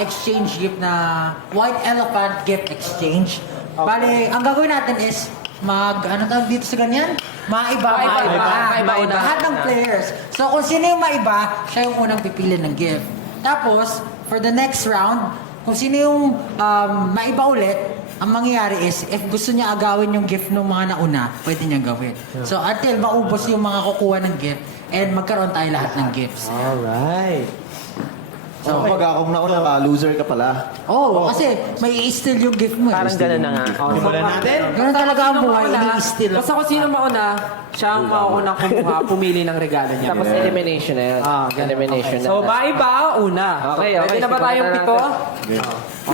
exchange gift na White Elephant Gift Exchange. Bale, ang gagawin natin is ano tawag dito sa ganyan? Maiba. Lahat ng players. So kung sino yung maiba, siya yung unang pipili ng gift. Tapos, for the next round, kung sino yung maiba ulit, ang mangyayari is, if gusto niya agawin yung gift ng mga nauna, pwede niya gawin. So until maubos yung mga kukuha ng gift, and magkaroon tayo lahat ng gifts. Alright. So, pag ako nauna ka, loser ka pala. Kasi may i-steal yung gift mo. Parang gano'n na nga. Simulan natin. Ganun talaga ang buhay, ini-steal. Basta kung sino mauna, siya ang mauna kumuha, pumili ng regalo niya. Tapos elimination na yan. Elimination na. So, maiba, una. Okay. Pwede na ba tayong pito?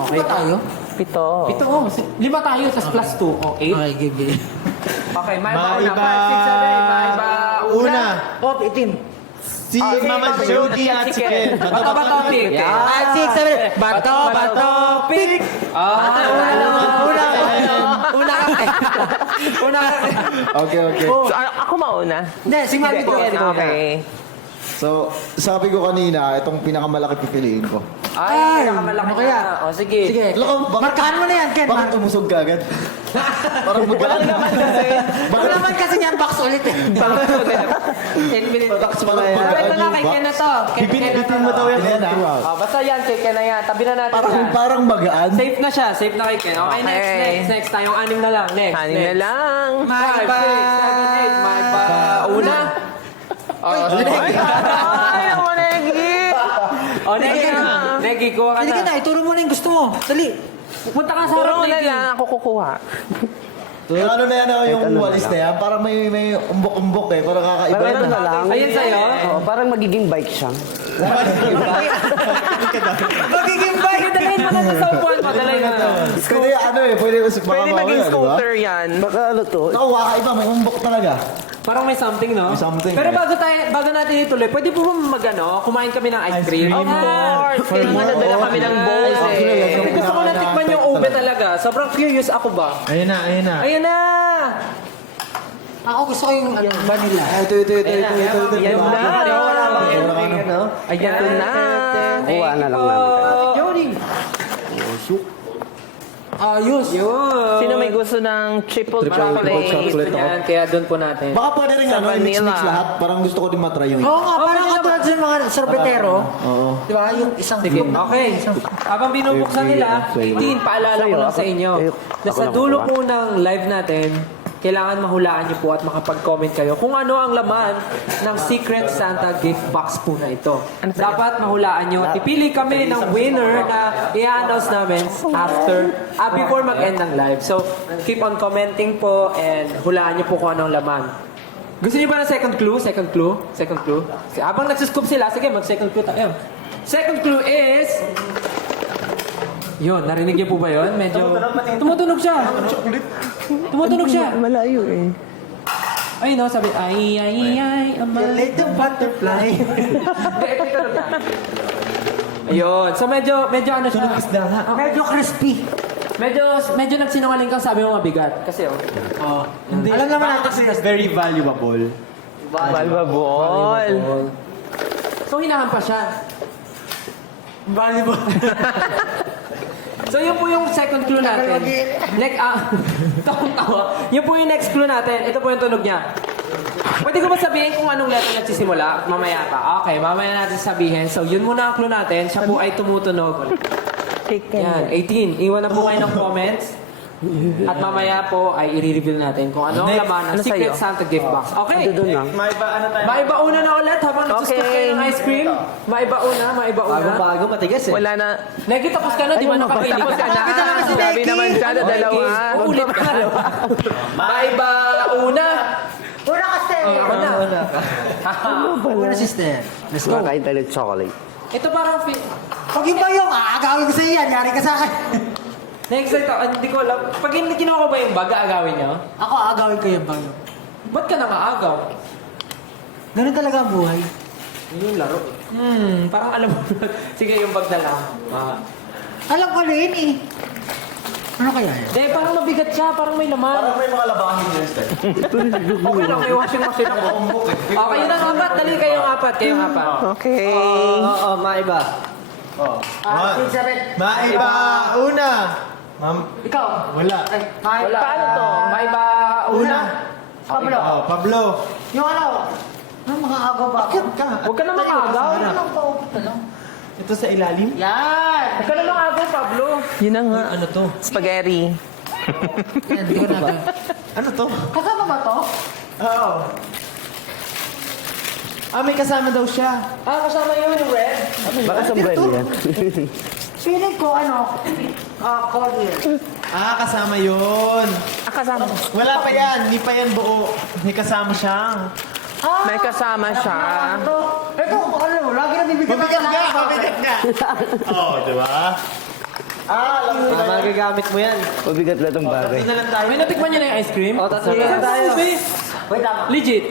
Okay tayo? Pito. Pito, 5 tayo, tapos plus 2. O, 8. Okay, give. Okay, maiba una. Maiba 5, 6, 7, maiba una. una. Itim. Si Mama Jody at si Ken. Bato, pick. 5, 6, 7. Bato, pick. Una ka. Okay. So, ako mauna. Hindi, si Mami ko. Okay. So, sabi ko kanina, itong pinakamalaki pipiliin ko. Ay, pinakamalaki ano kaya? na. O, sige. Sige. Markahan mo na yan, Ken. Bakit umusog ka agad? Parang magalang naman. Baka naman kasi niyan box ulit eh. 10 minutes. Ito na, kay Ken na to. Bitin mo daw yan. Basta yan, kay Ken na yan. Tabi na natin yan. Parang magaan. Safe na siya. Safe na kay Ken. Okay, next. Tayong 6 na lang. Next. Hanin na lang. 5, 6, 7, 8. Maiba una. Ay, ako Negi. Negi, kuha ka Hindi ka na. na, ituro mo na yung gusto mo. Dali. Punta ka sa Puro harap, na Negi. lang ako kukuha. Yung ano na yan, yung walis na yan, parang may umbok-umbok eh. Parang kakaiba Parang yan. na lang. Ayun sa'yo. Oo, parang magiging bike siya. Magiging bike. Dalhin mo na sa upuan mo. Dalhin mo na. Pwede ano eh, pwede Pwede maging scooter yan. Baka ano to? Naku, kakaiba, may umbok talaga. Parang may something, no? May something, Pero eh. bago natin ituloy, pwede po ba kumain kami ng ice cream? Of course. Kaya nga nadala kami ng bowls eh. Kasi gusto ko na tikman yung ube talaga. Sobrang curious ako ba? Ayun na. Ayun na! Ako gusto ko yung vanilla. Ito. Yan na. Ayan na. Kuha na lang namin. Yoni! Ayos. Yun! Sino may gusto ng triple chocolate? chocolate. Yan, kaya doon po natin. Baka pwede rin Sa ano, i-mix vanilla. lahat. Parang gusto ko din matry yung Oo nga, parang katulad sa mga sorbetero. Oo. Di ba? Yung isang Sige, okay. Habang binubuksan nila, 18, paalala ko lang sa inyo. Na sa dulo po ng live natin, kailangan mahulaan niyo po at makapag-comment kayo kung ano ang laman ng Secret Santa gift box po na ito. Dapat mahulaan niyo. Pipili kami ng winner na i-announce namin before mag-end ng live. So, keep on commenting po and hulaan niyo po kung anong laman. Gusto niyo ba ng second clue? Second clue? Habang nagsuscoop sila, sige, mag-second clue tayo. Second clue is... Yun, narinig niyo po ba yun? Medyo... Tumutunog siya. Tumutunog siya. Malayo eh. Ay, no, sabi, ay, a little butterfly. Ayun. So, medyo ano siya. Medyo crispy. Medyo nagsinungaling kang sabi mo mabigat. Kasi, Alam naman natin. Kasi very valuable. Valuable. So, hinahan pa siya. Valuable. So, yun po yung second clue natin. Tawang-tawa. Yun po yung next clue natin. Ito po yung tunog niya. Pwede ko ba sabihin kung anong letter nagsisimula? Mamaya pa. Okay, mamaya natin sabihin. So, yun muna ang clue natin. Siya po ay tumutunog. Yan, 18. Iwan na po kayo ng comments. At mamaya po ay i-reveal natin kung ano ang laman ng Secret sa'yo? Santa gift box. Okay. Doon lang. Maiba una na ulit habang nagsuscoop kayo ng ice cream. Maiba una. Bago matigas eh. Wala na. Negi, tapos ka na, di ba nakapili Tapos ka? ka na. Kita naman si Sabi Becky. naman siya na dalawa. Ulit ka. Maiba una. Una kasi. Ako na. Una sister. Let's go. Kumakain tayo ng chocolate. Ito parang Pag iba yung aagawin ko sa iyo yan, yari ka sa akin. next ito, hindi ko alam. Pag hindi kinuha ko ba yung baga, agawin nyo? Ako aagawin ko yung bago. Ba't ka na maagaw? Ganun talaga ang buhay. Yun yung laro. Parang alam mo. Sige, yung bag na lang. Alam ko rin eh. Ano kaya yun? Hindi, parang mabigat siya. Parang may laman. Parang may mga labahin yun, Stan. Okay lang, kayo washing machine ako. Okay, yun ang apat. Dali kayong apat. Okay. Oo, maiba. Maiba una. Ma'am, Ikaw. wala. Ay, maiba. Paano to? May ba una? Pablo. Oh, Pablo. Yung ano? Ano mga agaw ba? Akit ka. Huwag ka na Tayo mag-agaw. sa harap. Ito sa ilalim. Yan! Huwag ka na lang agaw, Pablo. Yun na nga. Ano to? Spaghetti. Yan, di ko natin. Ano to? Kasama ba to? Oo. May kasama daw siya. Kasama yun yung red. Baka sombrero yan. Feeling ko, ano, Collier. Kasama yun. Kasama. Wala pa yan. Hindi pa yan buo. May kasama siya. May kasama siya. Ito, ano, lagi na bibigyan Mabigat nga! Mabigat nga! Oo, di ba? Alam mo na. Magagamit mo yan. Mabigat lang itong bagay. Hindi na lang tayo. May natikman niyo na yung ice cream? tatlo na tayo. Wait lang. Legit.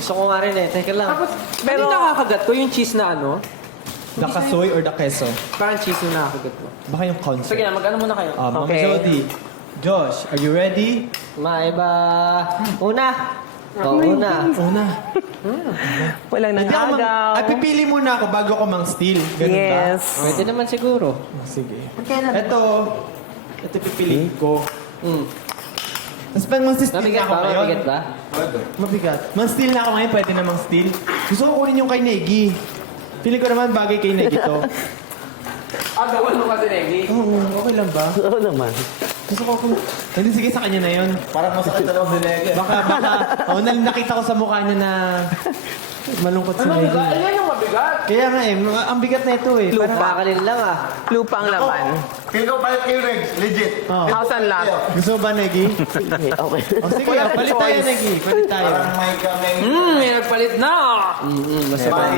Gusto ko nga rin eh. Teka lang. Tapos, pero nakakagat ko yung cheese na ano. The kasoy or the queso? Parang cheese yung nakakagat ko. Baka yung concept. Sige na, mag-ano muna kayo. Mama Okay. Jody. Josh, are you ready? Maiba. Una. Una. Una. Walang Hindi ako nangagaw. Ay, pipili muna ako bago ko mang steal. Ganun ba? Yes. Pwede naman siguro. Sige. Kailan? Ito pipiliin ko. Tapos pag mang-steal na ako ngayon. Mabigat ba? Mabigat. Mang-steal na ako ngayon, pwede na mang-steal. Gusto ko kunin yung kay Negi. Feeling ko naman bagay kay Negi to. Agawan mo kasi, Negi. Oo, okay lang ba? Oo naman. Gusto ko kung... Hindi, sige sa kanya na yun. Parang masakit na lang nilega. Baka, nakita ko sa mukha niya na malungkot si Negi. Ayan yung mabigat. Kaya nga ang bigat na ito eh. Bakalin lang ah. Lupa ang laman. Feel ko palit kayo, Reg. Legit. House and lot. Gusto mo ba, Negi? Okay. O sige, palit tayo, Negi. Palit tayo. Parang may kaming... May nagpalit na.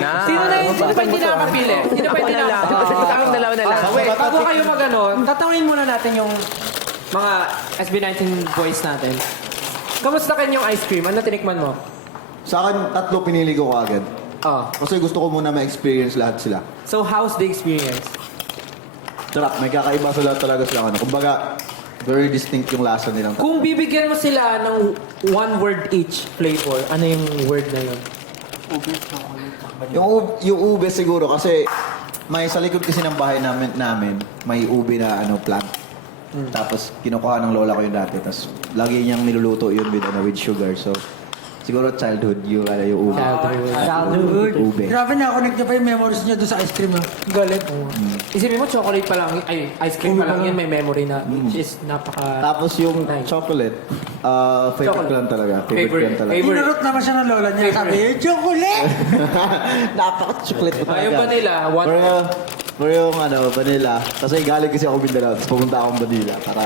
Na. Sino na yun? Sino pa hindi nakapili? Sino pa hindi nakapili? Tayong dalawa na lang. Wait, bago kayo mag-ano, tatawin muna natin yung mga SB19 boys natin. Kamusta kayo yung ice cream? Ano tinikman mo? Sa akin, 3 pinili ko agad. Oh. Kasi gusto ko muna ma-experience lahat sila. So, how's the experience? Sarap, may kakaiba sila talaga sila. Kumbaga, very distinct yung lasa nilang. Kung bibigyan mo sila ng one word each flavor, ano yung word na yun? Yung ube siguro kasi may sa likod kasi ng bahay namin may ube na plant. Tapos kinukuha ng lola ko yun dati. Tapos lagi niyang niluluto yun with sugar. So siguro childhood yung ube. Childhood. Ube. Grabe na, connect niyo pa yung memories niyo doon sa ice cream. Galit. Isipin mo, chocolate pa lang, ay, ice cream pa lang yun, may memory na, which is napaka... Tapos yung Nice. chocolate, favorite ko lang talaga. Favorite ko lang talaga. Favorite. Inurot naman siya ng lola niya. Sabi, chocolate! Napaka-chocolate ko talaga. Yung vanilla, one... Pero yung vanilla. Kasi galing kasi ako Mindanao. Tapos pumunta akong Manila. Para...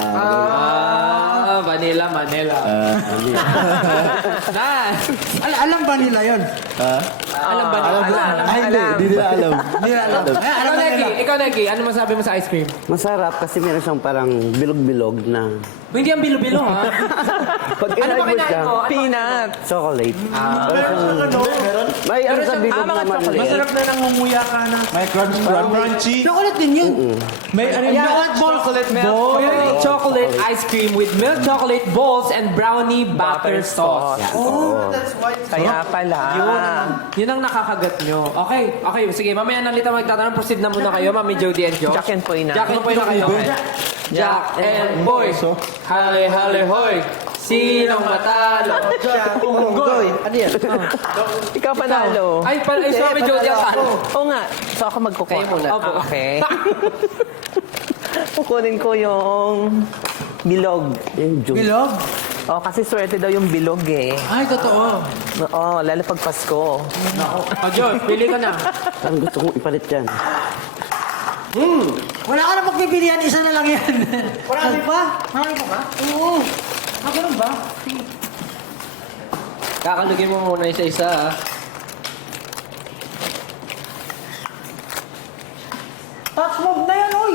Vanilla, Manila. Nice! Alam ba nila yun? Alam ba nila? Ay, hindi nila alam. Hindi nila alam. Ay, alam na nila. Ikaw, Negi, ano masabi mo sa ice cream? Masarap kasi meron siyang parang bilog-bilog na Hindi ang bilo-bilo, ha? pag Ano ba inalibot kinain ka, mo? Peanut. chocolate. May ano sa bilog mga naman. chocolate. Masarap na nangunguya ka na. May crunchy. Chocolate din yun. May chocolate balls. Milk chocolate ice cream with milk chocolate balls and brownie butter sauce. Oh, that's why. Kaya pala. Yun ang nakakagat nyo. Okay, sige, mamaya na lita magtatanong. Proceed na muna kayo, Mami Jody and Josh. Jack and Poy na. Jack and Poy na kayo. Jack and Poy. Hale, hale, hoy. Sinong matalo? Unggoy. Ano yan? Ikaw panalo. Ay, si Mami Jody ang talo. Oo nga. So ako magkukuha. Kayo muna. Opo. Okay. Kukunin ko yung bilog. Yung juice. Bilog? Oh, kasi swerte daw yung bilog eh. Ay, totoo. Oo, lalo pag Pasko. O, Josh, pili ka na. Parang gusto kong ipalit yan. Wala ka na pagpipilian, isa na lang yan. Marami pa? Marami pa ba? Oo. Ganun ba? Kakalugin mo muna isa-isa ah. Touch move na yan, oy!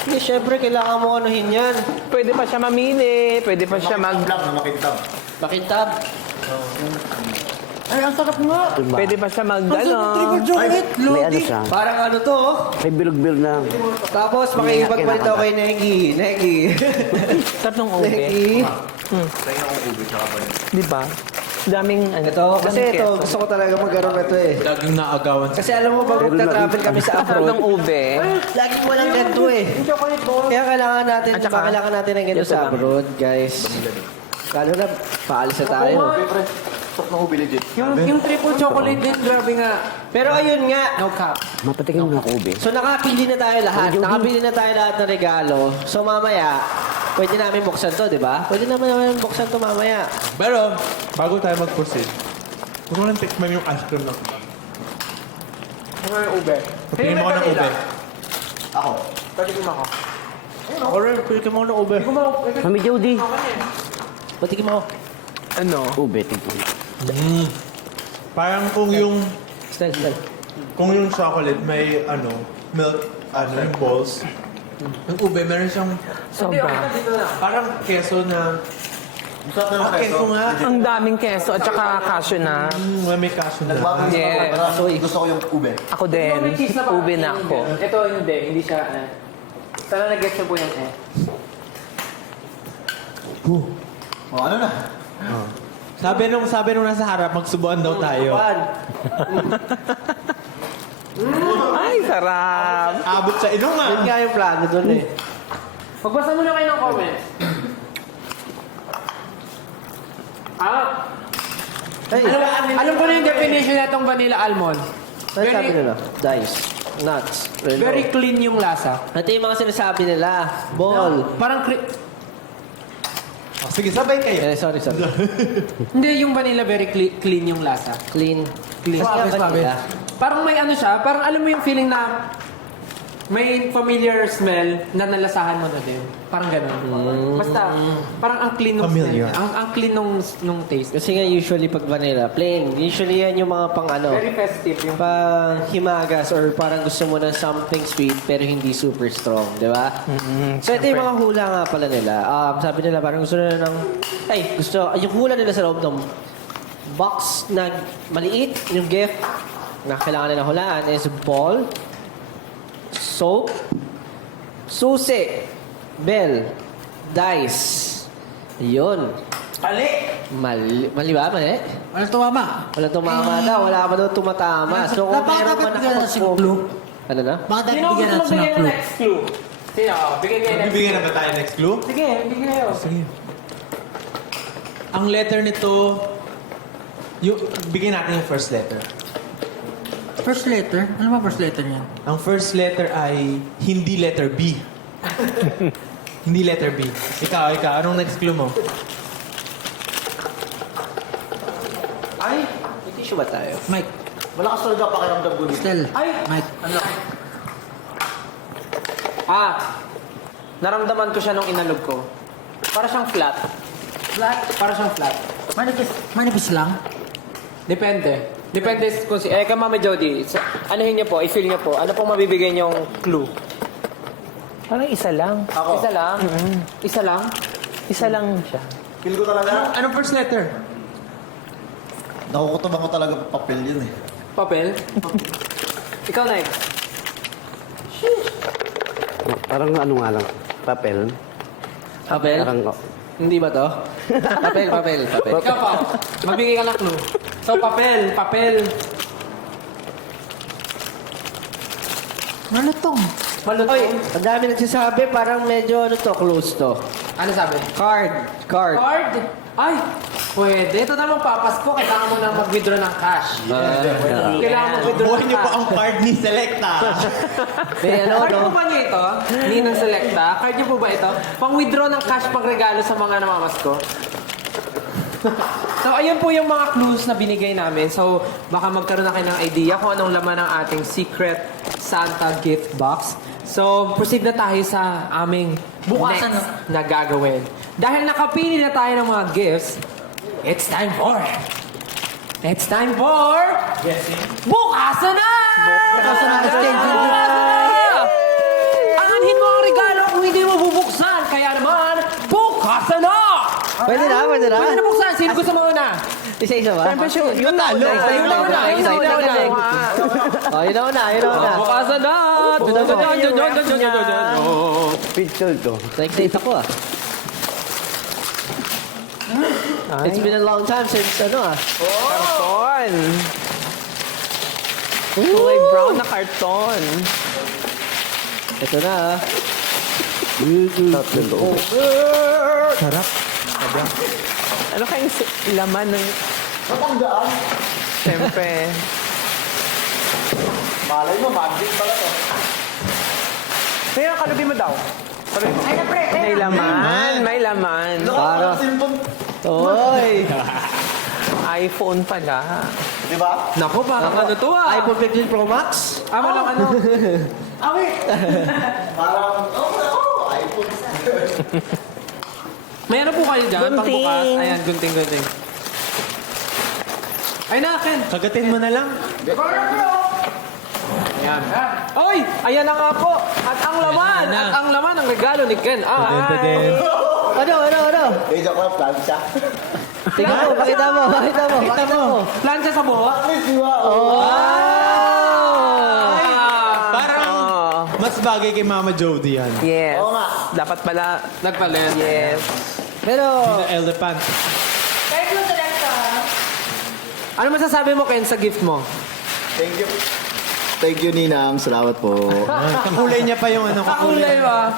Hindi, syempre kailangan mo anuhin yan. Pwede pa siya mamili. Pwede pa siya mag... Makintab. Ay, ang sarap nga. Pwede pa siya mag... Ang sarap ng triple Ano? chocolate, May ano loading. siya. Parang ano to oh. May bilog-bilog na. Tapos makikipagpalit ako kay Negi. Sarap ng ube. Negi. Di ba? Daming, Ito, kasi ito, gusto ko talaga magkaroon ito eh. Laging naagawan. Kasi alam mo, pag magta-travel kami sa abroad, ng ube. laging walang ganito eh. Kaya kailangan natin ng ganito sa abroad, guys. Lalo na, paalis na tayo. Yung triple chocolate din, grabe nga. Pero ayun nga, No cap. Mapatikin mo ako ube. so nakapili na tayo lahat. Nakapili na tayo lahat ng regalo. So mamaya, pwede namin buksan to, di ba? Pwede namin buksan to mamaya. Pero, bago tayo mag-proceed, gusto ko lang tikman yung ice cream na. Ano yung ube? Pagpingin mo ko ng ube. Ako. Patikim ako. Ako rin, pili mo ng ube. Mami Jody. Patikim mo. Ano? Ube, tignan. Parang kung yung Style. chocolate may milk, yung balls. Yung ube, meron siyang parang keso na... keso nga. Ang daming keso at saka cashew na. May cashew na. Yeah. Gusto ko yung ube. Ako din. Ube na ako. Ito hindi siya. Sana nag-get niyo po yung Ano na? Sabi nung nasa harap, magsubuan daw tayo. Ay, sarap. Abot sa ilong nga. Yun nga yung plano doon eh. Magbasa muna kayo ng comments. Hey, Alam ko na yung definition na itong vanilla almond. ano sabi nila? Dice. Nuts. Very clean yung lasa. Ito yung mga sinasabi nila. Ball. Parang Sige, sabay kayo. Eh, sorry. hindi yung vanilla very clean yung lasa. Clean. Clean. Mas nga vanilla. Parang may ano siya, parang alam mo yung feeling na may familiar smell na nalasahan mo na din. Parang gano'n. Basta, parang ang clean nung Familiar. smell. Ang clean nung taste. Kasi nga usually pag vanilla, plain. Usually yan yung mga pang ano. Very festive yung Pang himagas or parang gusto mo ng something sweet pero hindi super strong, di ba? So ito yung mga hula nga pala nila. Sabi nila parang gusto nila ng... yung hula nila sa loob ng box na maliit, yung gift na kailangan nila hulaan is ball, soap, susi, bell, dice. Yun. Mali ba? Mali? Ano tumama? Wala tumama daw. Wala pa daw tumatama. So kung Bakit meron man bigyan natin ng clue? Ano na? Bakit Sino bigyan gusto natin ng magbigay ng clue? next clue? Sino? Bigay kayo next Bibigyan na ba tayo next clue? Sige, bigyan kayo. Sige. Ang letter nito, bigyan natin yung first letter. First letter? Ano ba first letter niyan? Ang first letter ay hindi letter B. Hindi letter B. Ikaw, anong next clue mo? Ay, may tissue ba tayo? Mike. Malakas talaga pakiramdam ko dito. Stel. Mike. Naramdaman ko siya nung inalog ko. Para siyang flat. Para siyang flat. Manipis lang? Depende kung kay Mama Jody, anuhin niyo po, i-feel niyo po. Ano pong mabibigay niyong clue? Parang isa lang. Isa lang? Isa lang? Isa lang siya. Feel ko talaga. Anong first letter? Nakukutubang ko talaga papel yun eh. Papel? Ikaw, Nike. Parang ano nga lang. Papel. Papel? Parang, Hindi ba to? Papel. Ikaw pa. Magbigay ka ng clue. So, papel. Malutong. Oy, ang dami nagsasabi, parang medyo close to. Ano sabi? Card. Card? Ay, pwede. Ito naman papasko. Kailangan mo na mag-withdraw ng cash. Kailangan mag-withdraw Buhay ng niyo pa cash. ang card ni Selecta. May ano, Card no? po ba niyo ito? Ninang Selecta? Card niyo po ba ito? Pang-withdraw ng cash pang regalo sa mga namamasko? So, ayun po yung mga clues na binigay namin. So, baka magkaroon na kayo ng idea kung anong laman ng ating secret Santa gift box. So, proceed na tayo sa aming Bukas next ano? na gagawin. Dahil nakapili na tayo ng mga gifts, it's time for... Bukasan na! Bukasan na! Ang anhin mo ang regalo kung hindi mo bubuksan. Kaya naman, bukasan na! Pwede na? Pwede na buksan. Sino gusto mo una? Isa-isa ba? Siyempre, yung talo. Yun na una. Oh, yun na una. Bukasan na! picture to. Excited ako ah. It's been a long time since Karton. Kulay brown na karton. Ito na Sarap. Ano kayong laman ng... Siyempre. Malay mo, magic pala to. Kaya kalubi mo daw. May laman. May laman. Para. Oy! iPhone pala. Di ba? Naku, parang ano to ah. iPhone 15 Pro Max? Walang ano. Parang, iPhone. May ano po kayo dyan? Gunting. Pangbukas. Ayan, gunting. Ay na, Ken. Kagatin mo na lang. Ayan. Oy! Ayan na nga po. At ang laman. Ayan na. At ang laman ng regalo ni Ken. Din. Ano? Eh, joke lang, plancha. Tingnan mo, pakita mo. Plancha sa buhok. Please, di ba? Parang mas bagay kay Mama Jody yan. Yes. Oo nga. Dapat pala... Nagpalit. Yes. Pero, The elephant. Ano masasabi mo, Ken, sa gift mo? Thank you. Thank you, Ninang. Salamat po. Kakulay niya pa yung ano. Kakulay ba?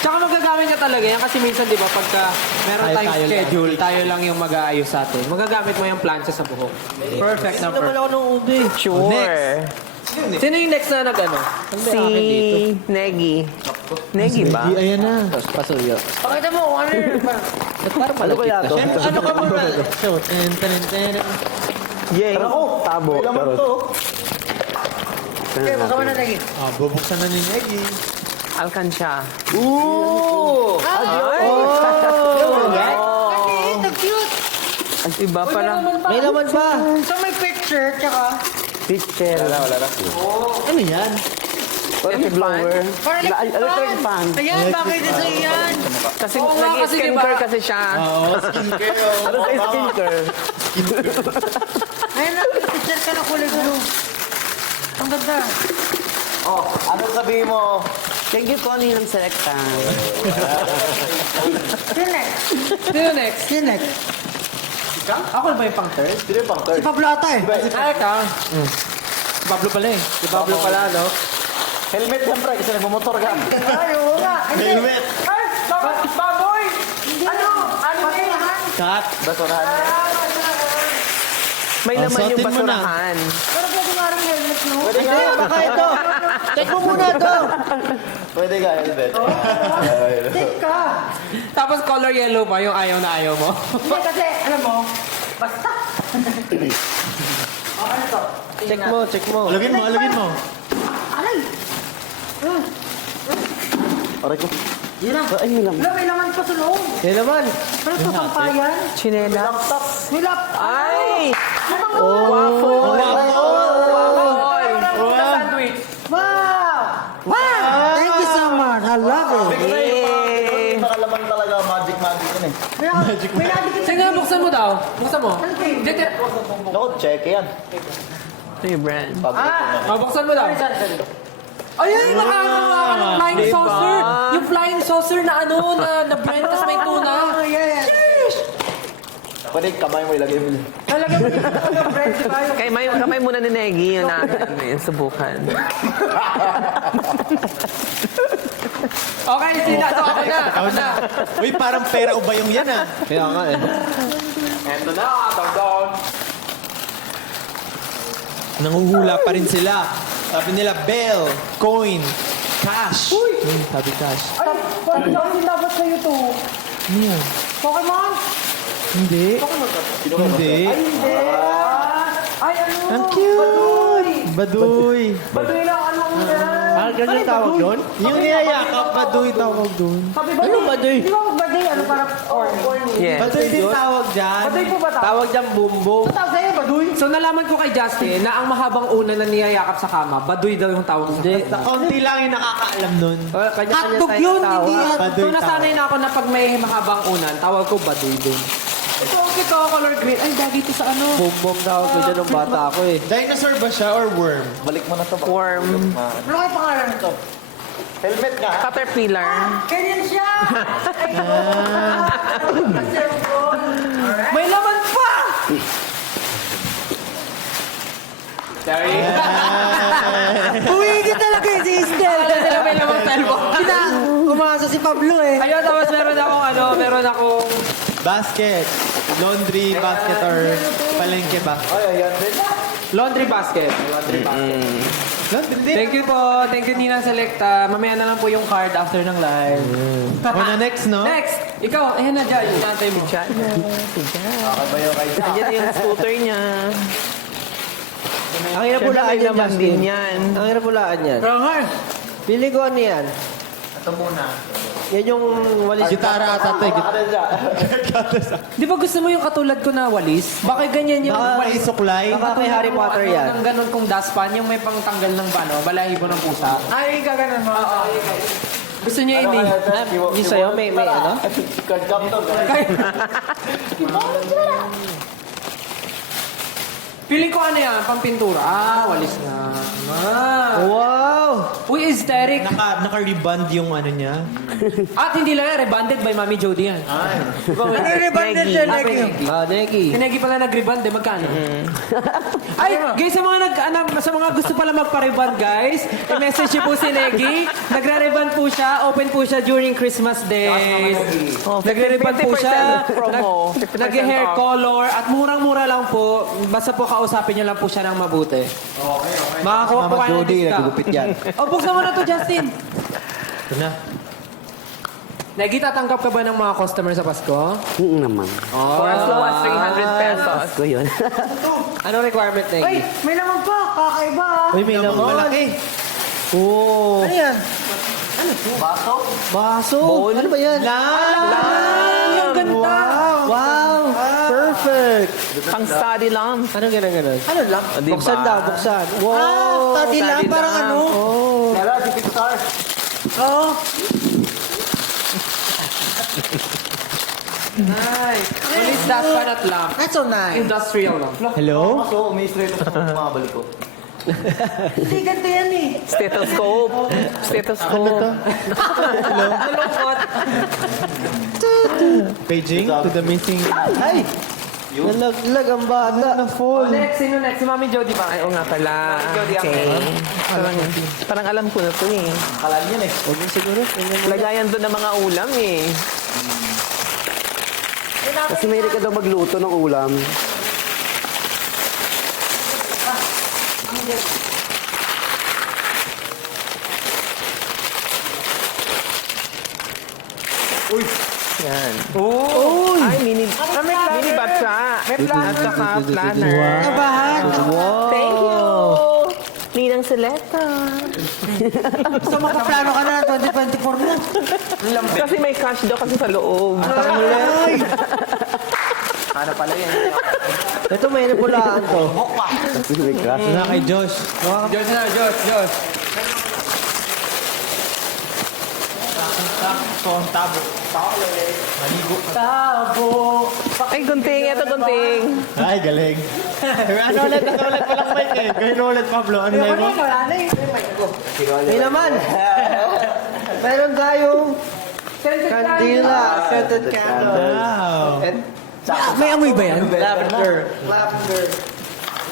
Tsaka magagamit ka talaga yan kasi minsan, di ba, pagka meron Tayo tayong lang. schedule, tayo lang yung mag-aayos sa atin. Magagamit mo yung plancha sa buhok. Perfect na naman perfect. ako ng ube. Sure. Sino yung next na nag-ano? Si Negi. Negi ba? Di, ayan na. Pasuyo. Pakita mo kung ano yun. Parang malapit na. Ano ka muna? So, Yay. Tabo. May laman to. bubuksan na ni Neggy. Alkansya. Ooh! Ay! Cute! Ang iba pala. May laman pa. So may picture, tsaka Picture. Ano yan? Parang blower. parang electric fan. Ayan, bakit ito yan? Kasi Oo nga, kasi nag-skincare diba? kasi siya. Ano sa skincare? Ayun na, picture ka na kulay blue. Ang ganda. Ano sabihin mo? Thank you, Connie, ng Selecta. Sino next? Sino next? Sino next? Ako ba yung pang third? Sino yung pang Si third? Pablo ata eh. Ay, ito. Si Pablo pala eh. Si Pablo pala, no? Helmet siyempre kasi nagmumotor ka. Ay, oo nga. Helmet. Ay, baboy! Ano? Ano yun? Cut. Basurahan niya. May laman yung suotin mo na. basurahan. Pero pwede nga rin helmet, no? Pwede Hindi, ka. baka ito. Check mo muna ito. Pwede ka, helmet. Take ka. Tapos color yellow pa yung ayaw na ayaw mo. Hindi kasi, alam mo, basta. Ano to? Check mo. Alugin mo. Alay! Aray ko. Yun na. Wala, may laman pa sa loob. May laman. Ano to, sampayan? Chinela. May laptop. Ay! Waffle. Sandwich. Wow! Wow! Thank you so much. I love it. Yay! Nakalaman talaga, magic yun eh. May nabigyan Sige, buksan mo daw. Buksan mo. Ano to? Dito. Naku, check yan. Ito yung brand. Oh, buksan mo daw. Ayun, nakakagawa ka ng flying saucer. Yung flying saucer na ano, na blend, tas may tuna. Yes. Pwede kamay mo ilagay mo. Talaga mo yung bread, di ba? Yung Kamay muna ni Negi yun na yung subukan. Okay, sina. So, ako na. Uy, parang pera o bayong yan ah. Kaya nga eh. Eto na, down. Nanguhula pa rin sila. Sabi nila, bell, coin, cash. Sabi cash. Ay, parang dapat sa'yo to. Ano yan? Pokemon? Hindi. Hindi. Hindi. Ay, ano? Ang cute! Baduy. Baduy lang, ano yan? Ah, ganyan tawag doon? Yung niyayakap, baduy tawag dun. Sabi Ano baduy? Di ba baduy? Ano parang corny? Yes. Baduy din tawag dyan. Baduy po ba tawag? Tawag diyang bumbong. Ano tawag sa'yo, baduy? So, nalaman ko kay Justin na ang mahabang una na niyayakap sa kama, baduy daw yung tawag sa Hindi. Kaunti lang yung nakakaalam nun. Kanya-kanya Hotdog tayo yun, tawag. hindi yan. Baduy So, nasanay na ako na pag may mahabang unan, tawag ko baduy din. Ito, color green. Ay, dagi ito sa ano. Bumbong tawag ko dyan ng bata ako eh. Dinosaur ba siya or worm? Balik mo na to. Worm. Ano kayo pangalan nito? Helmet nga. Caterpillar. Ganyan siya! May laman pa! Uwigi talaga si Estel! May laman cellphone. Umasa si Pablo eh. Ayun, tapos meron akong Basket. Laundry basket or palengke ba? laundry basket. Laundry din. Thank you po. Thank you, Ninang Selecta. Mamaya na lang po yung card after ng live. Muna next, no? Next! Ikaw, ayan na dyan. Yung tatay mo. Diyan na. Diyan. Andiyan yung scooter niya. Ang hirap hulaan May yan, laman Justin. din yan. Ang hirap hulaan yan. Rangar! Pili ko ano yan. Ito muna. Yan yung walis. Gitara ata ito. Di ba gusto mo yung katulad ko na walis? Bakit ganyan yung Baka may suklay. Baka kay Harry Potter yan. Ang ganun kong dustpan, yung may pangtanggal ng balahibo ng pusa. Ay, gaganon mo. Gusto niya ini. Yung sa'yo, may ano? Feeling ko ano yan, pampintura. Walis na. Wow! Uy, aesthetic. Naka-reband yung ano niya. At hindi lang yan, rebanded by Mami Jody yan. Nare-rebanded siya, Neki. Neki. Sinegi pala nag-reband, magkano? Ay, guys, sa mga gusto pala magpa-reband, guys, i-message niyo po si Negi. Nagre-reband po siya, open po siya during Christmas days. Nagre-reband po siya, 50% promo. nag-hair color, at murang-mura lang po. Basta po kausapin niyo lang po siya ng mabuti. Okay. Makakuha po Mama kayo ng Jody, discount. nagugupit yan. O, buksan mo na to, Justin. Ito na. Negi, tatanggap ka ba ng mga customer sa Pasko? Naman. For as low as 300 pesos. Ko yun. Anong requirement, Neki? Ay, may naman pa. Kakaiba. Uy, may naman malaki. Oh. Ano yan? Baso. Ano ba yan? Ang ganda! Wow! Perfect! Pang-study lang. Anong ganun? Ano lang? Diba? Buksan daw, buksan. Wow! Study lang, study parang lang. ano. Oh. Kala, si Pixar. Oo. Nice. Walis dustpan at lamp. That's so nice. Industrial lang. Hello? So, may straight up mga balik ko. Hindi ganito yan eh. Stethoscope. Stethoscope. Ano to? Malungkot. Paging to the missing. Ay! Nalaglag ang bata. Na full. Next, sino next? Si Mami Jody ba? Ay, oo nga pala. Okay. Parang alam ko na to eh. Akala niya eh. Huwag mo siguro. Lagayan doon ng mga ulam eh. Kasi mahilig ka daw magluto ng ulam. Yan. Oh! Ay, mini batsa. At saka planner. Kabahan. Thank you! Ninang Seleta. So makaplano ka na ng 2024 mo. Kasi may cash daw kasi sa loob. Ano pala yan? Ito may napulaan to. Kasi may crush. Na kay Josh. Josh na, Josh. Tabo. Ay, gunting. Ito, gunting. Ay, galing. Ano ulit walang mic eh. Gawin ulit, Pablo. Ano na mo? Wala na eh. May naman. Meron tayong kandila. Scented candle. Wow. And May amoy ba yan? lavender.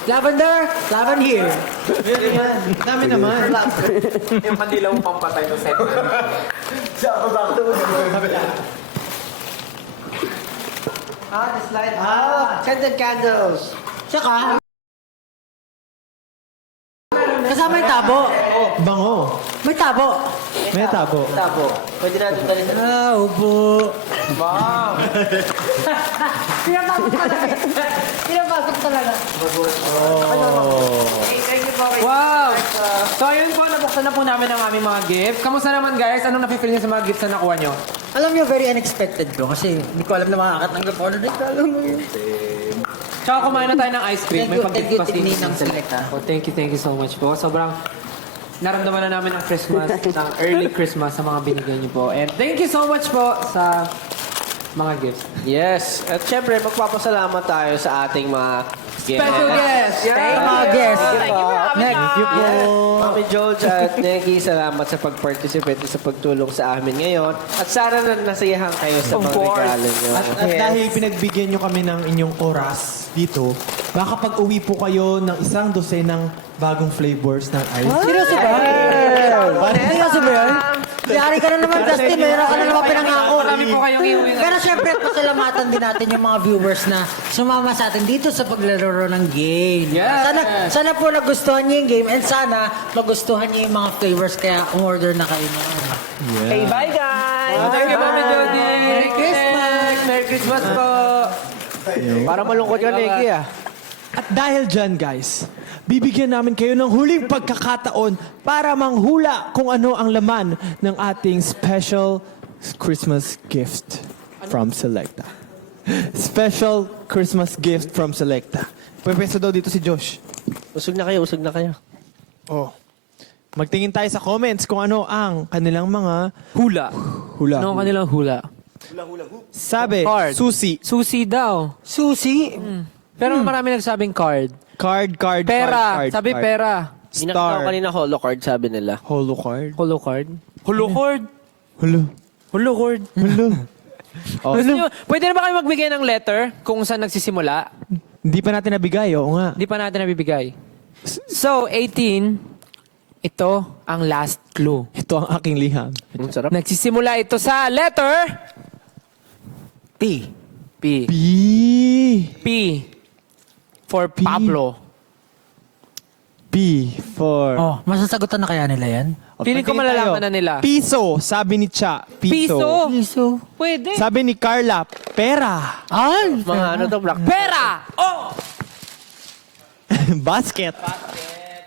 Lavender? Lavender here. Dami naman. Yung kandilaw pampatay ng set. The slide. Scented candles. Tsaka, kasama yung tabo. Bango. May tabo. May tabo. Tabo. Pwede natin balisan. Ubo. Pinapasok talaga. Pinapasok talaga. Wow! So ayun po, nabuksan na po namin ang aming mga gift. Kamusta naman guys? Anong nafe-feel niyo sa mga gifts na nakuha niyo? Alam niyo, very unexpected to. Kasi hindi ko alam na makakatanggap ako na rin. Alam mo yun. Tsaka kumain na tayo ng ice cream. May Thank you, pag-gift pa si Ninang Selecta. Oh, thank you so much po. Sobrang naramdaman na namin ang Christmas, ng early Christmas sa mga binigay niyo po. And thank you so much po sa mga gifts. Yes. At syempre, magpapasalamat tayo sa ating mga Special guest! Mga guests. Thank you for having Next. us. Mami George at Negi, salamat sa pag-participate sa pagtulong sa amin ngayon. At sana nasiyahan kayo sa mga regalo nyo. At dahil pinagbigyan nyo kami ng inyong oras dito, baka pag uwi po kayo ng 12 ng bagong flavors ng ice. Seryoso ba? Seryoso ba yan? Yari ka na naman, Justin. Meron ka na naman pinangako. Marami po kayong iuwi. Pero syempre, pasalamatan din natin yung mga viewers na sumama sa atin dito sa paglalaro ng game. Yes. Sana po nagustuhan niyo yung game and sana magustuhan niyo yung mga flavors kaya umorder na kayo na. Okay, bye guys! Thank you, Mami Jody. Merry Christmas! Merry Christmas po. Para malungkot ka, Negi, ah. At dahil dyan, guys, bibigyan namin kayo ng huling pagkakataon para manghula kung ano ang laman ng ating special Christmas gift from Selecta. Special Christmas gift from Selecta. Pwede daw dito si Josh. Usog na kayo, usog na kayo. Oh. Magtingin tayo sa comments kung ano ang kanilang mga Hula. hula. Ano ang kanilang hula? Sabi, Card. susi. Susi daw. Susi? Pero marami nagsabing card. Card, Pera. card, Sabi card. pera. Inakita ko Star. kanina holo card, sabi nila. Holo card. Holo card. Holo card. Holo. Holo card. Holo. Oh. Gusto nyo- Pwede na ba kayo magbigay ng letter kung saan nagsisimula? Hindi pa natin nabigay, oo nga. Hindi pa natin nabibigay. So, 18, ito ang last clue. Ito ang aking liham. Ang sarap. Nagsisimula ito sa letter P. P. P. P. For Pablo. P for... Oh, masasagutan na kaya nila yan? Feeling ko Pagtingin malalaman tayo. na nila. Piso, sabi ni Cha. Piso. Piso. Pwede. Sabi ni Carla, pera. Ay! Mga ano to, black. Pera! Oh! Basket.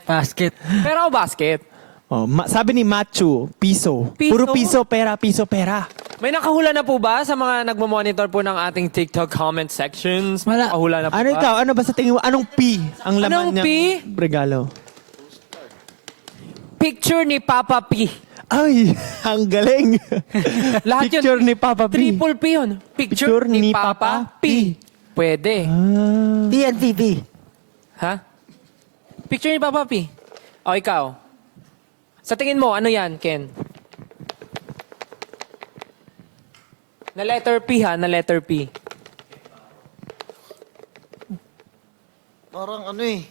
Basket. Pera o basket? Oh, sabi ni Machu, piso. Piso? Puro piso, pera, piso, pera. May nakahula na po ba sa mga nagmo-monitor po ng ating TikTok comment sections? May Wala. nakahula na po Ano ba? ikaw? Ano ba sa tingin mo? Anong P ang laman Anong niyang P? regalo? Picture ni Papa P. Ay, ang galing. Lahat yun. Picture ni Papa P. Triple P yun. Picture ni Papa P. Pwede. PNPP. Ha? Picture ni Papa P. O, ikaw. Sa tingin mo, ano yan, Ken? Na letter P ha, na letter P. Parang ano eh.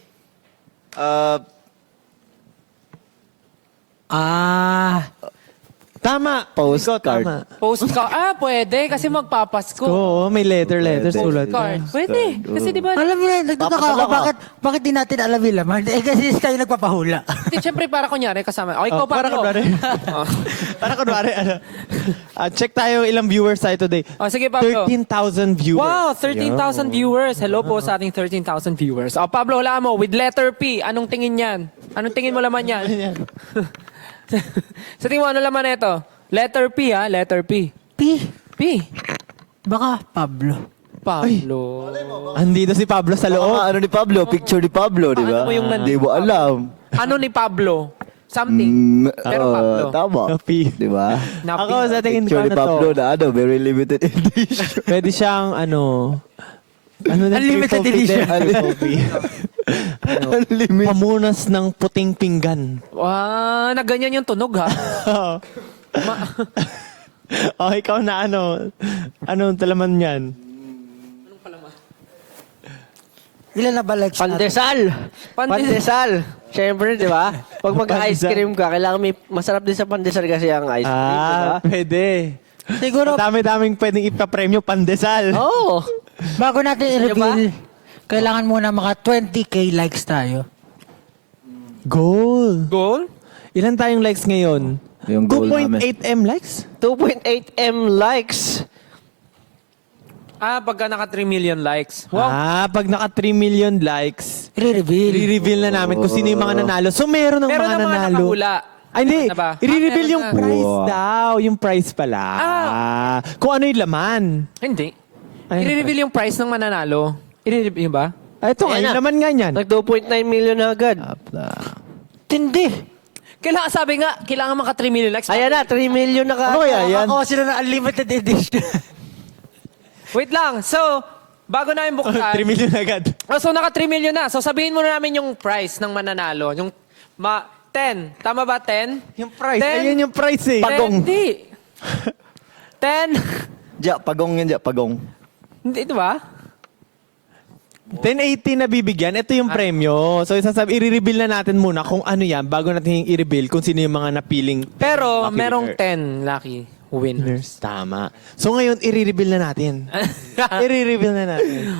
Tama. Postcard. Ikaw, tama. Postcard. Pwede. Kasi magpapasko. Oo, may letter sulat. Postcard. Pwede. Kasi di ba, Alam mo, nagtataka ako, bakit di natin alam yung laman? Eh, kasi kayo nagpapahula. di, syempre para kunyari kasama. O, ikaw pa. Para kunwari. Para kunwari, ano. Check tayo ilang viewers tayo today. O, sige, Pablo. 13,000 viewers. Wow, 13,000 viewers. Hello po sa ating 13,000 viewers. O, Pablo, wala mo. With letter P, anong tingin yan? Anong tingin mo laman yan? Sa tingin mo, ano laman na ito? Letter P, ha? Letter P. P. P. Baka Pablo. Pablo. Andito si Pablo sa loob. Ano ni Pablo? Picture ni Pablo, di ba? Ano mo yung nandito? Di mo alam. Ano ni Pablo? Something. Pero Pablo. Tama. P. Di ba? Na P. Ako sa tingin ko Picture ni ano to. Pablo na ano, very limited edition. Pwede siyang ano na Unlimited edition. Unlimited. Pamunas ng puting pinggan. Wow, na ganyan yung tunog, ha? Oh, ikaw na ano. Anong talaman yan? Ilan na ba likes natin? Pandesal! Pandesal! Siyempre, di ba? Pag mag-ice Pandesal. cream ka, kailangan may masarap din sa pandesal kasi ang ice cream, di ba? Pwede. Siguro, Dami-daming pwedeng ipapremyo pandesal. Oo! bago natin i-reveal, kailangan muna maka 20k likes tayo. Goal. Goal? Ilan tayong likes ngayon? Yung goal namin. 2.8M likes? 2.8M likes! Pagka naka 3 million likes. Wow. Pag naka 3 million likes, I-reveal. i-reveal na namin kung sino yung mga nanalo. So, meron ng Meron mga ng mga nanalo. nakahula. Ay, hindi. Meron na ba? I-reveal Meron yung na. prize Wow. daw. Yung prize pala. Kung ano yung laman. Hindi. Ay, I-reveal yung price ng mananalo. I-reveal ba? Ito nga, Ayan yung na. laman nga niyan. Nag 2.9 million na agad. Tindi. Kailangan, sabi nga, kailangan maka 3 million likes. Ayan na, 3 million na ka. Ano kaya yan? Ako sila na unlimited edition. Wait lang. So, bago namin 3 buksan. million agad. So, naka 3 million na. So, sabihin muna namin yung price ng mananalo. Yung 10. Tama ba, 10? Yung price. Ten. Ayun yung price eh. Pagong. Hindi. 10. Pagong yan, pagong. Hindi, di ba? 1080 na bibigyan. Ito yung premyo. So, i-reveal na natin muna kung ano yan bago natin i-reveal kung sino yung mga napiling Pero lucky merong winner. 10 lucky winners. Tama. So, ngayon, i-reveal na natin. I-reveal na natin.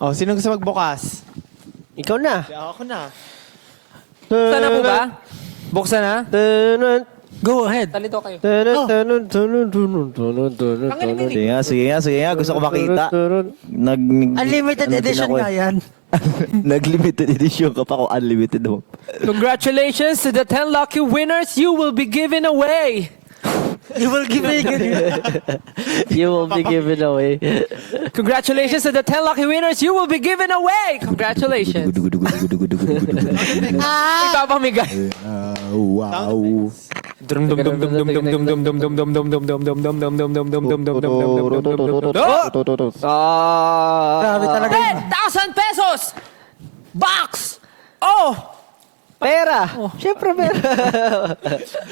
Oh, sino gusto magbukas? Ikaw na. Ako na. Buksan na po ba? Buksan na? Go ahead. Talito kayo. Sige nga. Gusto ko makita. Unlimited edition nga yan. Nag-limited edition ka pa kung unlimited mo. Congratulations to the 10 lucky winners. You will be given away. You will give me You will be given away. Congratulations to the 10 lucky winners. You will be given away. Congratulations. Ipapamigay. Wow. Grabe talaga. 10,000 pesos! Box! Oh! Pera. Siyempre pera.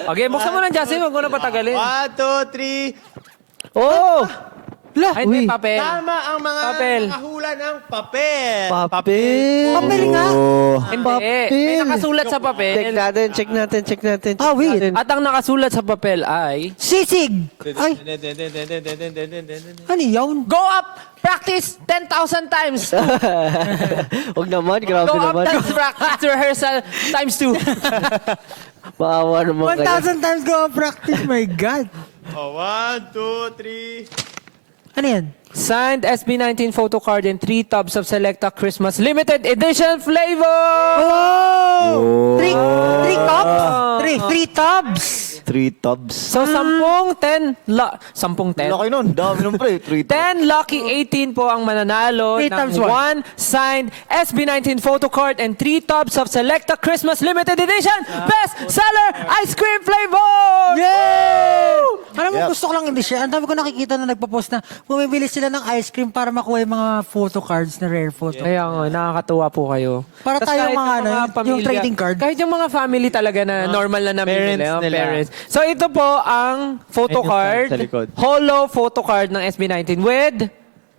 Okay, buksan mo na, Justin. Huwag mo na patagalin. 1, 2, 3. Oh! Ay, hindi, papel. Tama ang mga Papel. nakahula ng papel. Papel. Papel nga. Hindi. May nakasulat sa papel. Check natin. Ah, wait. At ang nakasulat sa papel ay... Sisig. Ay, ano yun? Go up! Practice 10,000 times. Huwag naman, grabe Go up naman. times practice rehearsal times 2. Maawa naman kayo. 1,000 times go practice. My God. Oh, 1, 2, 3. Ano yan? Signed SB19 photo card and 3 tubs of Selecta Christmas Limited Edition flavor! Oh! Three cups? Three tubs. 3 tubs. So, 10, 10. Laki nun. Dami nun pre. 3 tubs. 10 lucky 18 po ang mananalo 3 times ng 1 signed SB19 photo card and 3 tubs of Selecta Christmas Limited Edition Best Seller Ice Cream Flavor! Yay! Alam mo, Yep. gusto ko lang hindi siya. Ang dami ko nakikita na nagpa-post na bumibili sila ng ice cream para makuha yung mga photo cards na rare photo. Kaya nga, nakakatuwa po kayo. Para Tas tayo kahit mga yung ano, yung trading card. Kahit yung mga family talaga na normal na namimili. parents Parents, nila. parents. So ito po ang photo Ayun yung card. sign sa likod. Holo photo card ng SB19 with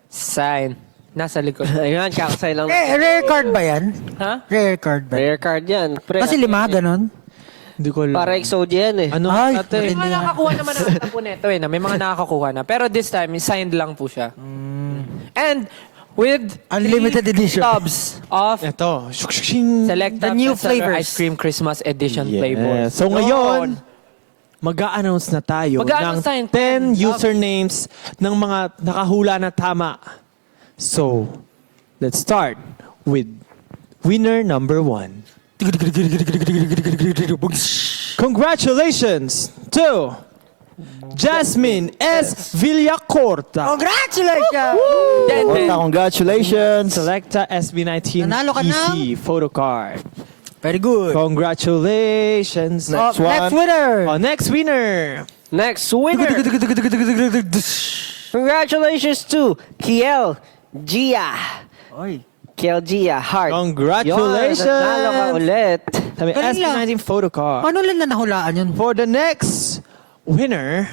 sign. Nasa likod. Ayun, kakasay lang. Rare card ba yan? Ha? Rare card ba? Rare card yan. Pre, Kasi 5, ganon. Hindi ko alam. para exodia yan eh. Ano? Ay, ate? May mga nakakuha naman na po neto eh. May mga nakakakuha na. Pero this time, signed lang po siya. And with Unlimited 3 edition. tubs of Ito. Shuk-shuk-shing. Selecta The new Best Seller flavors. Ice Cream Christmas Edition Yeah. flavors. So ngayon, mag-a-announce na tayo Mag-a-announce tayo ng ng 10 usernames ng mga nakahula na tama. So, let's start with winner number 1. Congratulations to Jasmine S. Villacorta. Congratulations! Then, Congratulations. Selecta SB19 Nanalo ka EC photo card. Very good. Congratulations. Next winner. Oh, next winner. Next winner. Congratulations to Kiel Gia. Oy. Kiel Gia Heart. Congratulations. Yun, nanalo ka ulit. Sabi, Galing lang. SB19 photo card. Paano lang na nahulaan yun? For the next winner,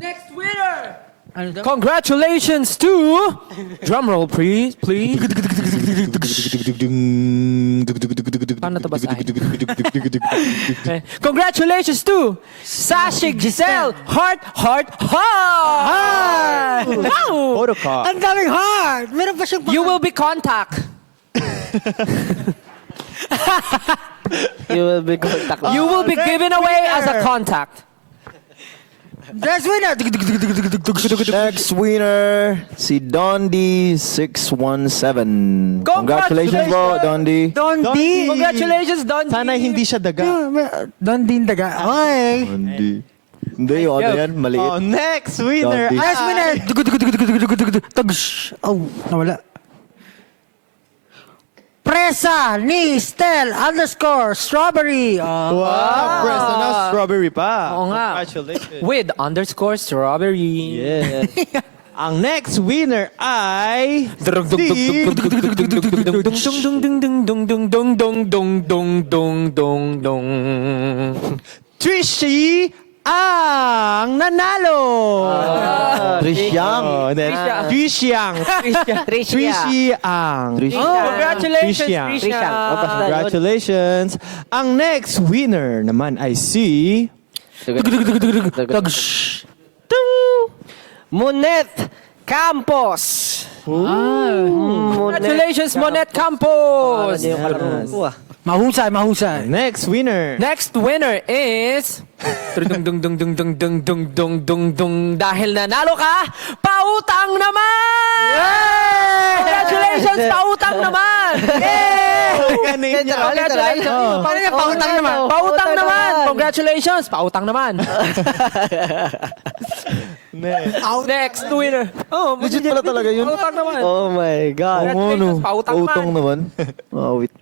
next winner! Ano daw? Congratulations to... Drumroll, please. Paano ito basahin? Okay. Congratulations to Sashig Giselle Heart. Wow! photo card. Ang daming heart! Meron pa siyang You will be contact. You will be contact. You will be given away as a contact. Next winner! Next winner, si Dondi617. Congratulations po, Dondi. Don D! Congratulations, Don. Sana hindi siya daga. Don D daga. Okay. Dondi. Hindi, yung ano yan, maliit. Oh, next winner. Dondi. Next winner! Tagsh! Oh, nawala. Presa ni Stel _strawberry. Wow, Presto na strawberry pa. Oo nga. Congratulations. With _strawberry. Yeah. Ang next winner ay Trishy ang nanalo. Trisyang. Oh, Trishyang. Trishy ang. Congratulations, Trisha. Trisha. Congratulations. Ang next winner naman ay si Monet Campos. Congratulations, Monet Campos. Mahusay, mahusay. next winner. Next winner is dahil nanalo ka, pautang naman! Congratulations, pautang naman! Congratulations! Paano nga, pautang naman? Pautang naman! Congratulations, pautang naman! Next winner. Oh, Legit pala talaga yun. pautang naman. Oh my God. Congratulations, pautang naman. Utong naman. Oh, wait.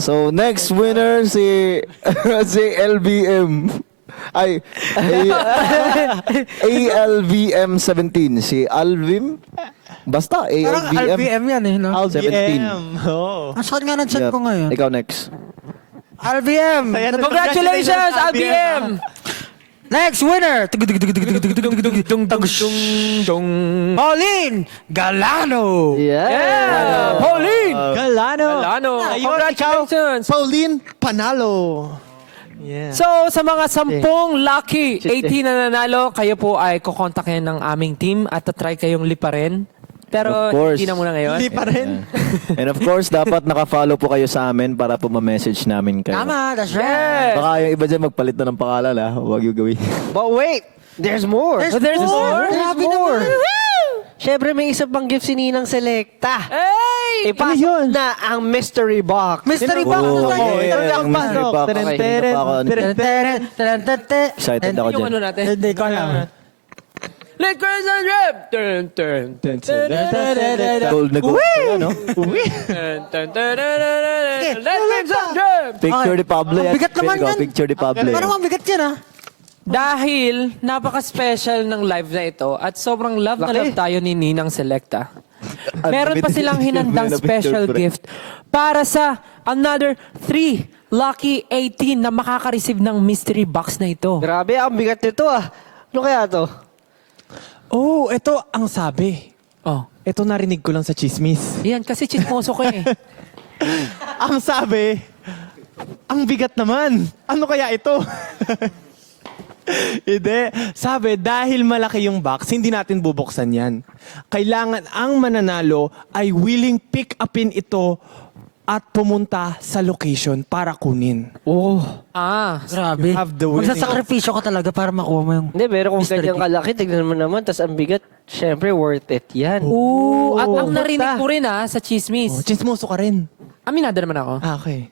So, next winner si si LBM. Ay, ALVM 17. Si Alvim? Basta, Parang ALVM. RPM yan eh, no? LBM. Oh. Ang sakit nga ng chat ko ngayon. Ikaw next. RPM! Ayan, Congratulations, RBM! Next winner! Pauline Galano! Yeah! Pauline! Galano. Galano. Ayun, Congratulations! ikaw, Pauline Panalo. Yeah. So, sa mga 10 lucky 18 na nanalo, kayo po ay kukontakin ng aming team at try kayong liparin. Pero Of course. hindi na muna ngayon. Hindi pa rin. And of course, dapat naka-follow po kayo sa amin para po ma-message namin kayo. Tama, that's Yes! right. Baka yung iba dyan magpalit na ng pangalan ha. Huwag yung gawin. But wait, there's more. There's more? Grabe naman. Siyempre, may isa pang gift si Ninang Selecta. Hey! Ipasok na ang mystery box. Mystery box. Oh, Ito yeah, ang mystery pasok. box. Teren, Okay, teren, hindi pa ako- teren, teren. Excited ako Yung dyan. ano natin? Hindi ko alam. Liquors and Rip! Turn, turn, turn, turn, Gold na gold. Ano? turn, turn, turn, turn, Liquors and Rip! Picture the Pablo. Ang bigat naman yan. Picture the Pablo. Parang mabigat yan ah. Dahil napaka-special ng live na ito at sobrang love na love tayo ni Ninang Selecta. Meron pa silang hinandang special gift para sa another 3 lucky 18 na makaka-receive ng mystery box na ito. Grabe, ang bigat nito ah. Ano kaya to? Oh, ito ang sabi. Oh. Ito narinig ko lang sa chismis. Yan, kasi chismoso ka eh. Ang sabi, ang bigat naman. Ano kaya ito? Hindi. Sabi, dahil malaki yung box, hindi natin bubuksan yan. Kailangan ang mananalo ay willing pick upin ito at pumunta sa location para kunin. Ah, Grabe. You have the willing- Magsasakripisyo ka talaga para makuha mo yung... Hindi, pero kung Mystery ganyan kalaki, tignan mo naman, tas ang bigat, syempre worth it yan. oo. At ang pupunta. narinig ko rin sa Oh, chismis. chismoso ka rin. Aminado naman ako. Ah, okay.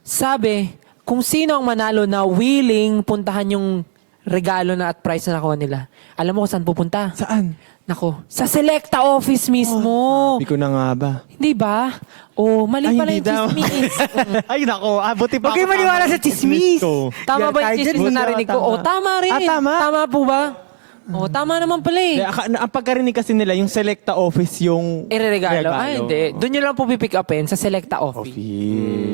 Sabi, kung sino ang manalo na willing puntahan yung regalo na at prize na nakuha nila, alam mo kung saan pupunta? Saan? Nako, sa Selecta office mismo. Hindi ko na nga ba. Hindi ba? Oh, mali Ay, pala hindi yung daw. chismis. Ay, nako. Buti pa Huwag kayo ako maniwala tama sa chismis. ko. Tama ba yung Kahit chismis dyan, na narinig ko? tama. Oh, tama rin. Ah, tama? Tama po ba? Oh, tama naman pala eh. Ang pagkarinig kasi nila, yung Selecta office yung... Ireregalo? Ay, hindi. Doon nyo lang po pipick upin sa Selecta office.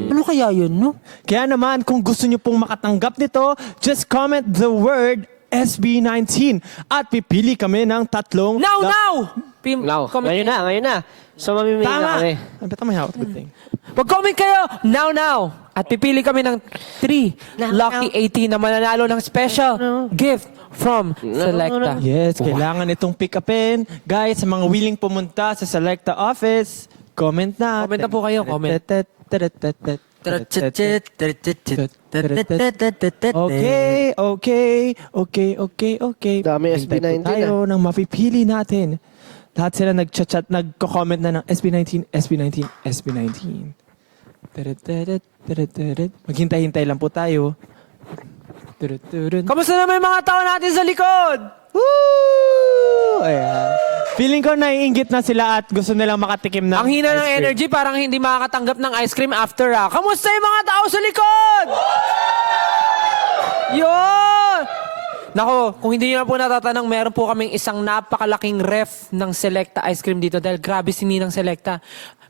Ano kaya yun, no? Kaya naman, kung gusto nyo pong makatanggap nito, just comment the word SB19 at pipili kami ng tatlong... Now! Now, Comment. ngayon na. So, mamimili na Tama! kami. I bet may hawak. Good thing. Mag-comment kayo now! At pipili kami ng 3 lucky 18 na mananalo ng special gift from Selecta. Yes, kailangan itong pick upin. Guys, sa mga willing pumunta sa Selecta office, comment na. Comment na po kayo, comment. Okay. Dami Hintay po SB19 tayo ng mapipili natin. Lahat sila nagchat-chat, nagko-comment na ng SB19. Maghintay-hintay lang po tayo. Kamusta naman yung mga tao natin sa likod? Woo! Ayan. Feeling ko naiinggit na sila at gusto nilang makatikim ng Ang hina ice ng cream. energy, parang hindi makakatanggap ng ice cream after Kamusta yung mga tao sa likod? Yun! Nako, kung hindi nyo na po natatanong, meron po kaming isang napakalaking ref ng Selecta ice cream dito dahil grabe si Ninang Selecta.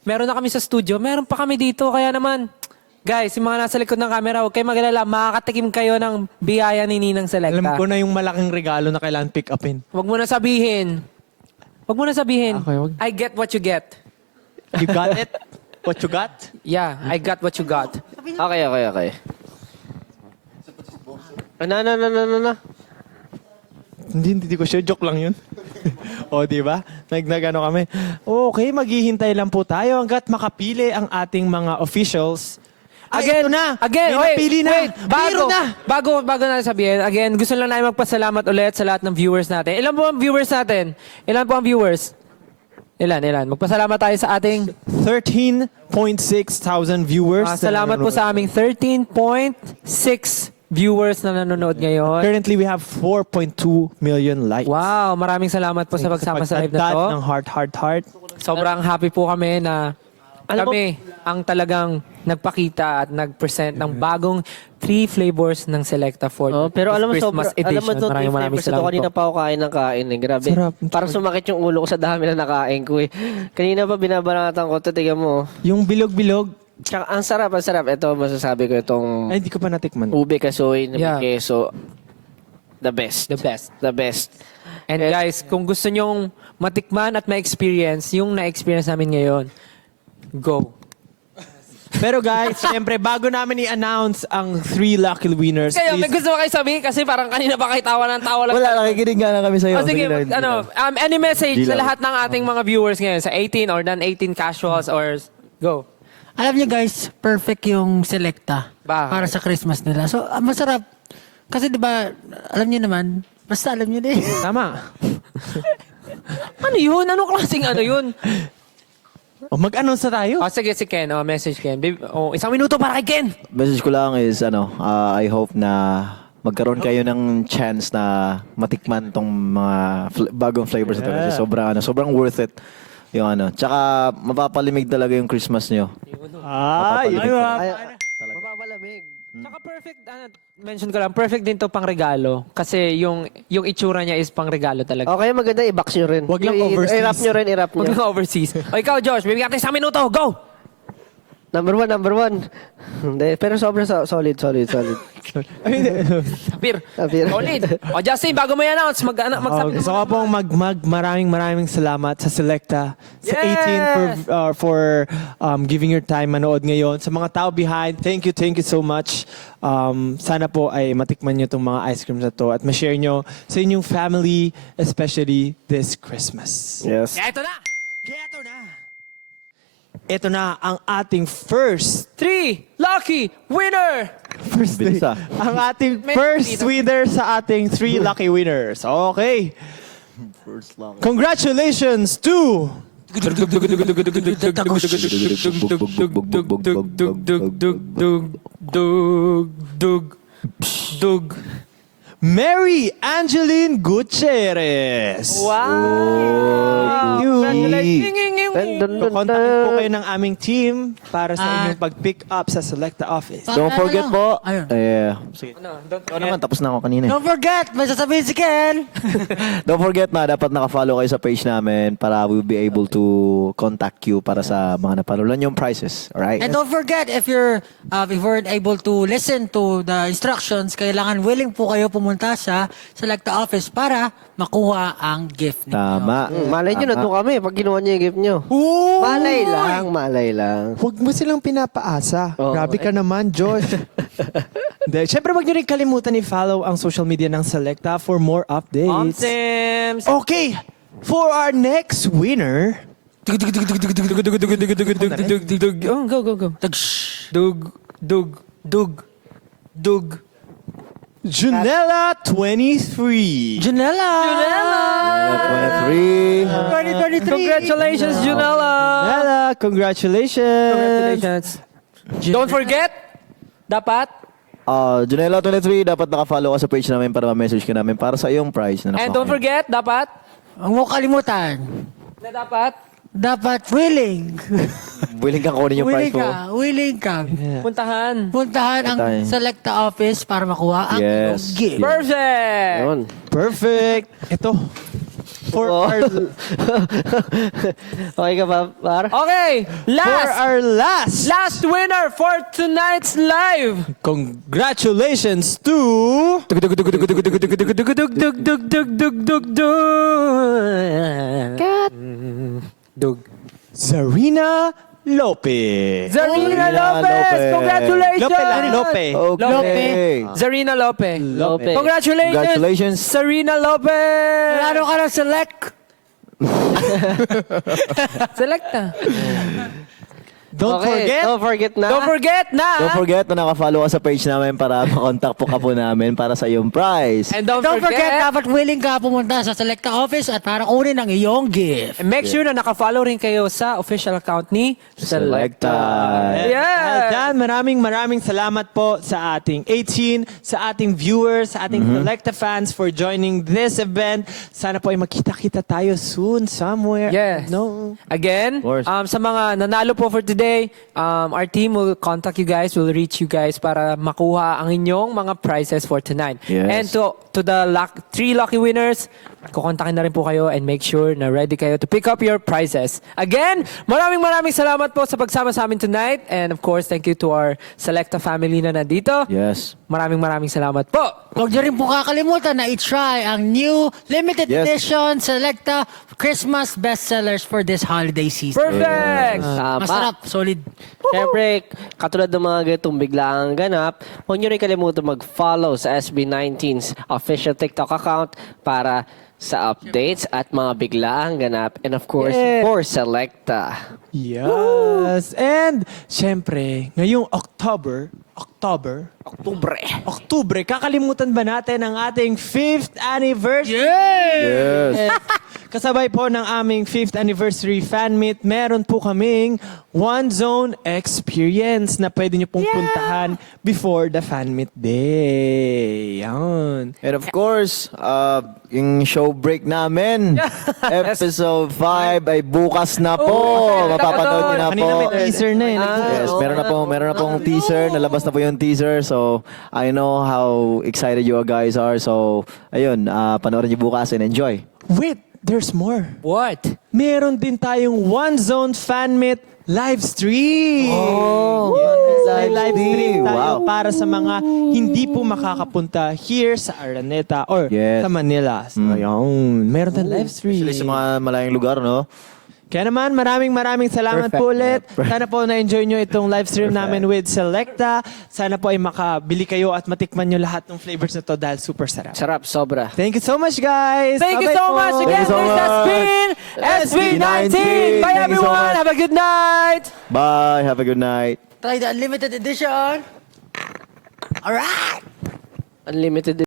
Meron na kami sa studio, meron pa kami dito. Kaya naman, guys, yung mga nasa likod ng camera, huwag kayo mag-alala, makakatikim kayo ng biyaya ni Ninang Selecta. Alam ko na yung malaking regalo na kailangan pick upin. Huwag mo na sabihin. Huwag mo na sabihin. Okay, wag. I get what you get. You got it? What you got? Yeah, I got what you got. Okay. Na. Hindi ko sure. Joke lang yun. O, di ba? Nagano kami. Okay, maghihintay lang po tayo hanggat makapili ang ating mga officials. Ito na! Again, May napili na! wait, Biro na! Bago natin sabihin, again, gusto lang namin magpasalamat ulit sa lahat ng viewers natin. Ilan po ang viewers natin? Ilan po ang viewers? Ilan? Magpasalamat tayo sa ating... 13,600 viewers. salamat po sa aming 13.6 viewers na nanonood ngayon. Currently, we have 4.2 million likes. Wow, maraming salamat po sa pagsama sa live na to. Pag-add ng heart. Sobrang happy po kami na Alam mo- kami ang talagang nagpakita at nag-present ng bagong 3 flavors ng Selecta for Pero alam mo, Christmas edition. Maraming salamat salamat kanina po. pa ako kain ng kain eh. Grabe. Sarap. Parang sumakit yung ulo ko sa dami na nakain ko eh. Kanina pa binabanatan ko. Tiga mo. Yung bilog-bilog, Tsaka, ang sarap. Ito, masasabi ko itong ay, hindi ko pa natikman. ube kasoy na Yeah. may keso. The best. The best. The best. And guys, kung gusto nyong matikman at ma-experience yung na-experience namin ngayon, go. Pero guys, syempre, bago namin i-announce ang 3 lucky winners, Kayo, may please, gusto ba kayo sabihin? Kasi parang kanina pa kayo tawa ng tawa lang. Wala, nakikinig nga lang kami sa'yo. Oh, sige, any message Di sa lang. lahat ng ating mga viewers ngayon, sa 18 or non-18 casuals or go. Alam niyo guys, perfect yung Selecta Bakit? para sa Christmas nila. So, masarap. Kasi 'di ba, alam niyo naman, basta alam niyo din. tama. Ano yun? Anong klaseng ano yun? O, mag-announce na tayo. Oh, sige, si Ken. Oh, message Ken. Isang minuto para kay Ken. Message ko lang is, I hope na magkaroon kayo ng chance na matikman tong mga bagong flavors na to. Kasi sobrang worth it. Yung Tsaka mapapalimig talaga yung Christmas nyo. Ay, Mapapalamig. Tsaka perfect, mention ko lang, perfect din to pang regalo. Kasi yung itsura niya is pang regalo talaga. Okay, maganda i-box nyo rin. Wag lang overseas. I-wrap nyo rin, i-wrap Huwag nyo. na overseas. O ikaw, Josh, bibigyan natin isang minuto. Go! Number one. Hindi, pero sobrang solid. Sapir. Solid. O Justin, bago mo i-announce, magsabi. gusto ko pong maraming salamat sa Selecta, sa Yes! 18 for giving your time manood ngayon. Sa mga tao behind, thank you so much. Sana po ay matikman nyo itong mga ice creams na to at ma-share nyo sa inyong family, especially this Christmas. Yes. Kaya ito na. Ito na ang ating first 3 lucky winner! Bilis ang ating May- first winner sa ating 3 lucky winners. Okay. Congratulations to Mary Angeline Gutierrez. Wow! Thank you. Contact po kayo ng aming team para sa inyong pag-pick up sa Selecta office. Don't forget po. Ayun. Sige. Ikaw naman, tapos na ako kanina. Don't forget, may sasabihin si Ken. Don't forget na dapat naka-follow kayo sa page namin para we'll be able to contact you para sa mga napanulan yung prizes. Alright? And don't forget, if you weren't able to listen to the instructions, kailangan willing po kayo pumunta sa Selecta office para makuha ang gift ninyo. Tama. Malay nyo, nandun kami pag ginawa nyo yung gift nyo. Malay lang. Huwag mo silang pinapaasa. Oo. Grabe ka naman, Josh. Hindi. Siyempre, wag nyo rin kalimutan i-follow ang social media ng Selecta for more updates. Sims! Okay, for our next winner, Oh, go. Dug. Junella 23. Janela! 23. 2023! Congratulations, Junella! Junella, congratulations. Don't forget, dapat, Junela 23, dapat naka-follow ka sa page namin para ma-message ka namin para sa iyong prize na and nakuha don't ko. forget, dapat, Huwag mo kalimutan. na dapat, dapat willing. Willing kang kunin yung prize mo. Willing ka. Puntahan. Puntahan ang Puntahan. Selecta office para makuha ang Yes. iyong gift. Perfect! Yun. Perfect. Ito. For Oh. our Okay ka ba, Par? Okay, for our last. last winner for tonight's live. Congratulations to Zarina Lopez. Zarina Lopez! Lopez. Congratulations! Lope lang, Lope. Okay. Zarina Lopez. Lope. Congratulations! Congratulations. Zarina Lopez! Lalo ka ng select. Select na. Don't Okay, forget. Don't forget na. Don't forget na. Don't forget na nakafollow ka sa page namin para makontak po ka po namin para sa iyong prize. And don't, Don't forget, dapat willing ka pumunta sa Selecta office at para kunin ang iyong gift. And make sure na nakafollow rin kayo sa official account ni Selecta. Dahil Yeah. dyan, maraming salamat po sa ating 18, sa ating viewers, sa ating Selecta fans for joining this event. Sana po ay magkita-kita tayo soon somewhere. Yes. No. Again, Of course. sa mga nanalo po for today, our team will contact you guys, will reach you guys para makuha ang inyong mga prizes for tonight. Yes. And to the 3 lucky winners, kukontakin na rin po kayo and make sure na ready kayo to pick up your prizes. Again, maraming salamat po sa pagsama sa amin tonight. And of course, thank you to our Selecta family na nandito. Yes. Maraming salamat po. Huwag niyo rin po kakalimutan na i-try ang new limited Yes. edition Selecta Christmas bestsellers for this holiday season. Perfect! Tama. Masarap, solid. Siyempre, katulad ng mga ganitong biglaang ganap, huwag nyo rin kalimutan mag-follow sa SB19's official TikTok account para sa updates at mga biglaang ganap. And of course, Yeah. for Selecta. Yes. And, syempre, ngayong October, kakalimutan ba natin ang ating 5th anniversary? Yes. Kasabay po ng aming 5th anniversary fan meet, meron po kaming One Zone experience na pwede nyo pong puntahan before the fan meet day. Yan. And of course, yung show break namin, episode 5 ay bukas na po. Mapapanood nyo na po. Kanina may teaser na eh. Yes, meron na pong teaser. Nalabas na po yung teaser. So, I know how excited you guys are. So, ayun, panoorin nyo bukas and enjoy. Wait, there's more. What? Meron din tayong One Zone fan meet live stream. Oh, May live stream tayo Wow. para sa mga hindi po makakapunta here sa Araneta or Yes. sa Manila. So, yun. Meron tayong live stream. Especially sa mga malayong lugar, no? Kaya naman, maraming salamat po ulit. Sana po na-enjoy nyo itong live stream namin with Selecta. Sana po ay makabili kayo at matikman nyo lahat ng flavors na to dahil super sarap. Sarap, sobra. Thank you so much, guys! Thank you Bye-bye so po. much again. Thank you so This has much. been SB19. Bye Thank you so everyone. much. Have a good night. Bye. Have a good night. Try the unlimited edition. Alright! Unlimited